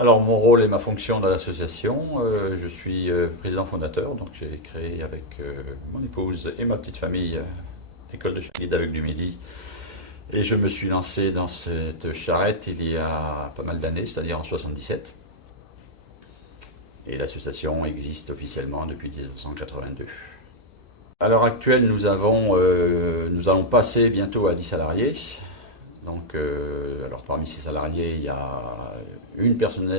Alors mon rôle et ma fonction dans l'association, je suis président fondateur, donc j'ai créé avec mon épouse et ma petite famille l'école de chien d'Aveugle du Midi. Et je me suis lancé dans cette charrette il y a pas mal d'années, c'est-à-dire en 77. Et l'association existe officiellement depuis 1982. À l'heure actuelle, nous allons passer bientôt à 10 salariés. Donc, alors parmi ces salariés, il y a une personne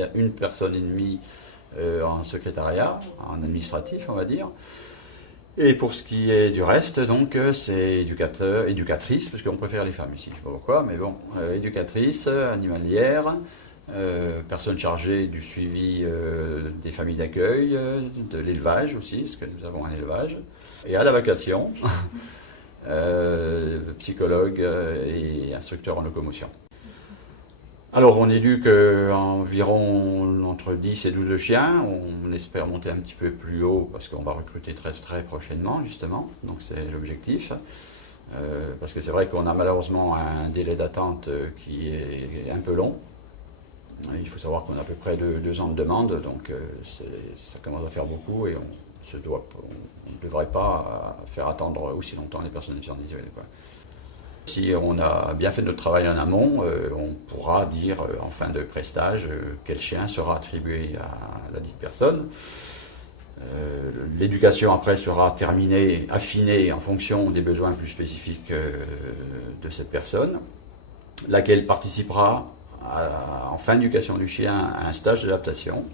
et demie en secrétariat, en administratif, on va dire. Et pour ce qui est du reste, donc, c'est éducatrice, parce qu'on préfère les femmes ici, je ne sais pas pourquoi, mais bon, éducatrice, animalière, personne chargée du suivi des familles d'accueil, de l'élevage aussi, parce que nous avons un élevage, et à la vacation, psychologue et instructeur en locomotion. Alors on éduque environ entre 10 et 12 chiens, on espère monter un petit peu plus haut parce qu'on va recruter très très prochainement justement, donc c'est l'objectif. Parce que c'est vrai qu'on a malheureusement un délai d'attente qui est un peu long. Il faut savoir qu'on a à peu près 2 ans de demande, donc ça commence à faire beaucoup et on ne devrait pas faire attendre aussi longtemps les personnes déficientes visuelles, quoi. Si on a bien fait notre travail en amont, on pourra dire en fin de prestage quel chien sera attribué à la dite personne. L'éducation après sera terminée, affinée en fonction des besoins plus spécifiques de cette personne, laquelle participera en fin d'éducation du chien à un stage d'adaptation.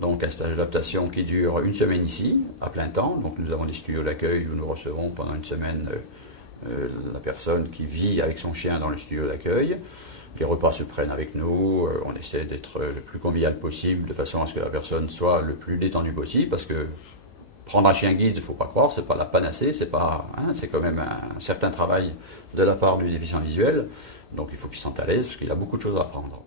Donc un stage d'adaptation qui dure 1 semaine ici, à plein temps. Donc nous avons des studios d'accueil où nous recevons pendant 1 semaine la personne qui vit avec son chien dans le studio d'accueil. Les repas se prennent avec nous, on essaie d'être le plus convivial possible de façon à ce que la personne soit le plus détendue possible, parce que prendre un chien guide, il ne faut pas croire, c'est pas la panacée, c'est quand même un certain travail de la part du déficient visuel, donc il faut qu'il se sente à l'aise parce qu'il a beaucoup de choses à apprendre.